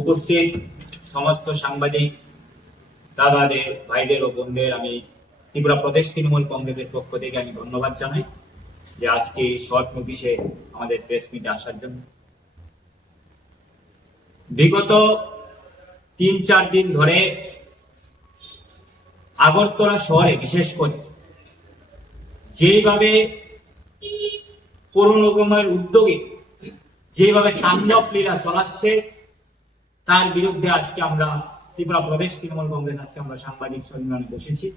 উপস্থিত সমস্ত সাংবাদিক দাদাদের, ভাইদের ও বোনদের আমি ত্রিপুরা প্রদেশ তৃণমূল কংগ্রেসের পক্ষ থেকে আমি ধন্যবাদ জানাই যে আজকে শর্ট নোটিশে আমাদের প্রেস মিটে আসার জন্য। বিগত ৩-৪ দিন ধরে আগরতলা শহরে বিশেষ করে যেভাবে পৌর নিগমের উদ্যোগে যেভাবে তাণ্ডব লীলা চলাচ্ছে তার বিরুদ্ধে আজকে আমরা ত্রিপুরা প্রদেশ তৃণমূল কংগ্রেস আজকে আমরা সাংবাদিক সম্মেলনে বসেছি।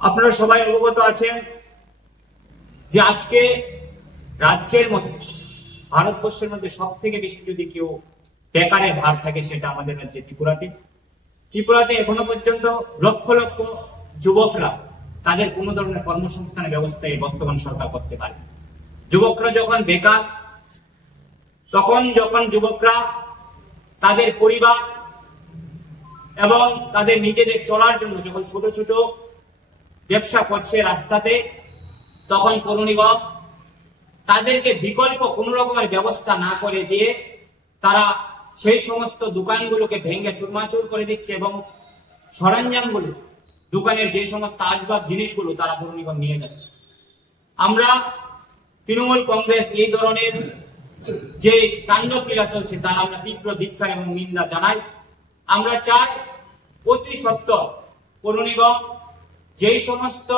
আপনারা সবাই অবগত আছেন যে আজকে রাজ্যের মধ্যে, ভারতবর্ষের মধ্যে সব থেকে বেশি যদি কেউ বেকারের হার থাকে সেটা আমাদের রাজ্যে ত্রিপুরাতে এখনো পর্যন্ত লক্ষ লক্ষ যুবকরা তাদের কোনো ধরনের কর্মসংস্থানের ব্যবস্থা এই বর্তমান সরকার করতে পারে। যুবকরা যখন বেকার, তখন যখন যুবকরা তাদের পরিবার এবং তাদের নিজেদের চলার জন্য যখন ছোট ছোট ব্যবসা করছে রাস্তাতে, তখন পৌর নিগম তাদেরকে বিকল্প কোন রকমের ব্যবস্থা না করে দিয়ে তারা সেই সমস্ত দোকানগুলোকে ভেঙে চুরমাচুর করে দিচ্ছে এবং সরঞ্জামগুলো, দোকানের যে সমস্ত আসবাব জিনিসগুলো তারা পৌর নিগম নিয়ে যাচ্ছে। আমরা তৃণমূল কংগ্রেস এই ধরনের যে তাণ্ডব লীলা চলছে তার আমরা তীব্র ধিক্কার এবং নিন্দা জানাই। আমরা চাই অতি সত্বর পৌর নিগম যেই সমস্ত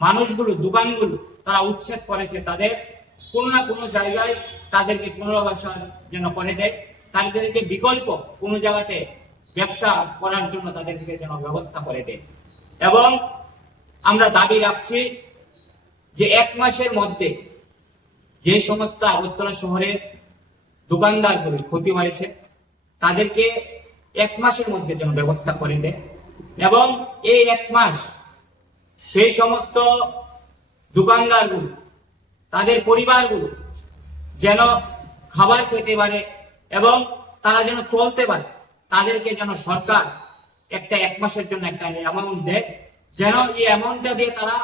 মানুষগুলো, দোকানগুলো তারা উচ্ছেদ করেছে তাদের কোনো না কোনো জায়গায় তাদেরকে পুনর্বাসন যেন করে দেয়, তাদেরকে বিকল্প কোনো জায়গাতে ব্যবসা করার জন্য তাদেরকে যেন ব্যবস্থা করে দেয়। এবং আমরা দাবি রাখছি যে 1 মাসের মধ্যে যে সমস্ত আগরতলা শহরের দোকানদারগুলো ক্ষতি হয়েছে তাদেরকে 1 মাসের মধ্যে যেন ব্যবস্থা করে দেয় এবং এই 1 মাস সেই সমস্ত দোকানদারগুলো, তাদের পরিবারগুলো যেন খাবার খেতে পারে এবং তারা যেন চলতে পারে, তাদেরকে যেন সরকার একটা 1 মাসের জন্য একটা অ্যামাউন্ট দেয়, যেন এই অ্যামাউন্টটা দিয়ে তারা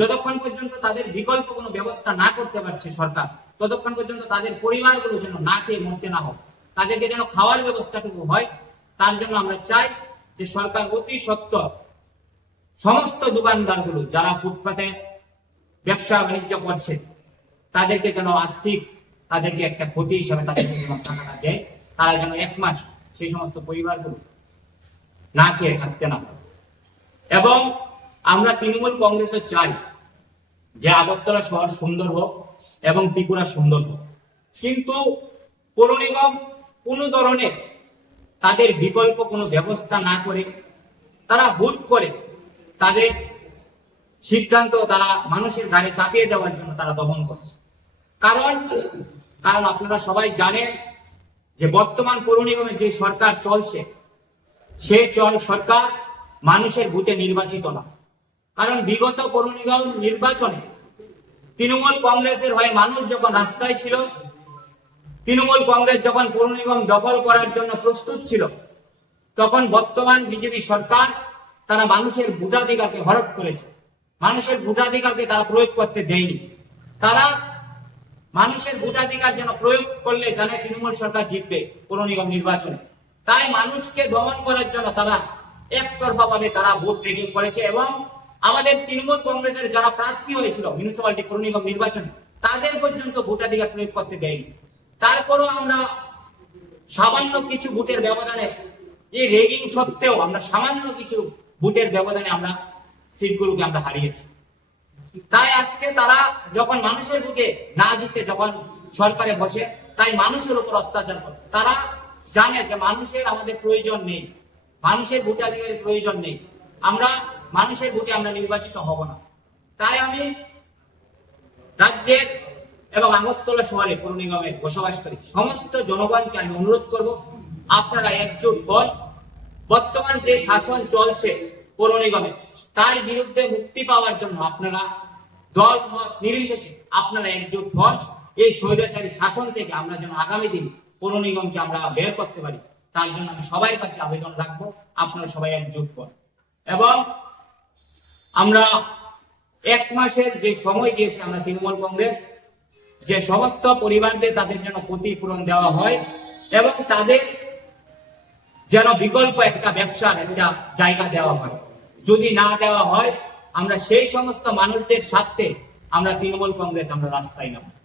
যতক্ষণ পর্যন্ত তাদের বিকল্প কোনো ব্যবস্থা না করতে পারছে সরকার, ততক্ষণ পর্যন্ত তাদের পরিবারগুলো যেন না খেয়ে মরতে না হয়, তাদেরকে যেন খাওয়ার ব্যবস্থাটুকু হয়। তার জন্য আমরা চাই যে সরকার অতি সত্বর সমস্ত দোকানদারগুলো যারা ফুটপাতে ব্যবসা বাণিজ্য করছে তাদেরকে যেন আর্থিক তাদেরকে একটা ক্ষতি হিসাবে তাদেরকে যেন টাকাটা দেয়, তারা যেন 1 মাস সেই সমস্ত পরিবারগুলো না খেয়ে থাকতে না পারে। এবং আমরা তৃণমূল কংগ্রেসে চাই যে আগরতলা শহর সুন্দর হোক এবং ত্রিপুরা সুন্দর হোক, কিন্তু পৌর নিগম কোনো ধরনের তাদের বিকল্প কোনো ব্যবস্থা না করে তারা হুট করে তাদের সিদ্ধান্ত তারা মানুষের ঘাড়ে চাপিয়ে দেওয়ার জন্য তারা দমন করছে। কারণ আপনারা সবাই জানেন যে বর্তমান পৌর নিগমে যে সরকার চলছে সেই সরকার মানুষের ভোটে নির্বাচিত না। কারণ বিগত পৌর নিগম নির্বাচনে তৃণমূল কংগ্রেসের হয়ে মানুষ যখন রাস্তায় ছিল, তৃণমূল কংগ্রেস যখন পৌর নিগম দখল করার জন্য প্রস্তুত ছিল, তখন বর্তমান বিজেপি সরকার তারা মানুষের ভোটাধিকারকে হরপ করেছে, মানুষের ভোটাধিকারকে তারা প্রয়োগ করতে দেয়নি। তারা মানুষের ভোটাধিকার যেন প্রয়োগ করলে জানে তৃণমূল সরকার জিতবে পৌর নিগম নির্বাচনে, তাই মানুষকে দমন করার জন্য তারা একতরফা ভাবে তারা ভোট রেগিং করেছে এবং আমাদের তৃণমূল কংগ্রেসের যারা প্রার্থী হয়েছিল মিউনিসিপালিটি পৌর নিগম নির্বাচনে তাদের পর্যন্ত ভোটাধিকার প্রয়োগ করতে দেয়নি। তারপরও আমরা সামান্য কিছু ভোটের ব্যবধানে, এই রেগিং সত্ত্বেও আমরা সামান্য কিছু ভোটের ব্যবধানে আমরা সিটগুলোকে আমরা হারিয়েছি। তাই আজকে তারা যখন মানুষের ভোটে না জিতে যখন সরকারে বসে, তাই মানুষের উপর অত্যাচার করছে। তারা জানে যে মানুষের আমাদের প্রয়োজন নেই, মানুষের ভোটাধিকারের প্রয়োজন নেই, আমরা মানুষের ভোটে আমরা নির্বাচিত হব না। তাই আমি রাজ্যের এবং আগরতলা শহরে পৌর নিগমের বসবাসকারী সমস্ত জনগণকে আমি অনুরোধ করব, আপনারা একজোট হন। বর্তমান যে শাসন চলছে পৌর নিগমে তার বিরুদ্ধে মুক্তি পাওয়ার জন্য আপনারা দল মত নির্বিশেষে আপনারা একজোট হন। এই স্বৈরাচারী শাসন থেকে আমরা যেন আগামী দিন পৌর নিগমকে আমরা বের করতে পারি, তার জন্য আমি সবার কাছে আবেদন রাখবো, আপনারা সবাই একজোট হন। এবং আমরা 1 মাসের যে সময় দিয়েছি আমরা তৃণমূল কংগ্রেস, যে সমস্ত পরিবারদের তাদের যেন ক্ষতিপূরণ দেওয়া হয় এবং তাদের যেন বিকল্প একটা ব্যবসার একটা জায়গা দেওয়া হয়। যদি না দেওয়া হয়, আমরা সেই সমস্ত মানুষদের স্বার্থে আমরা তৃণমূল কংগ্রেস আমরা রাস্তায় নামব।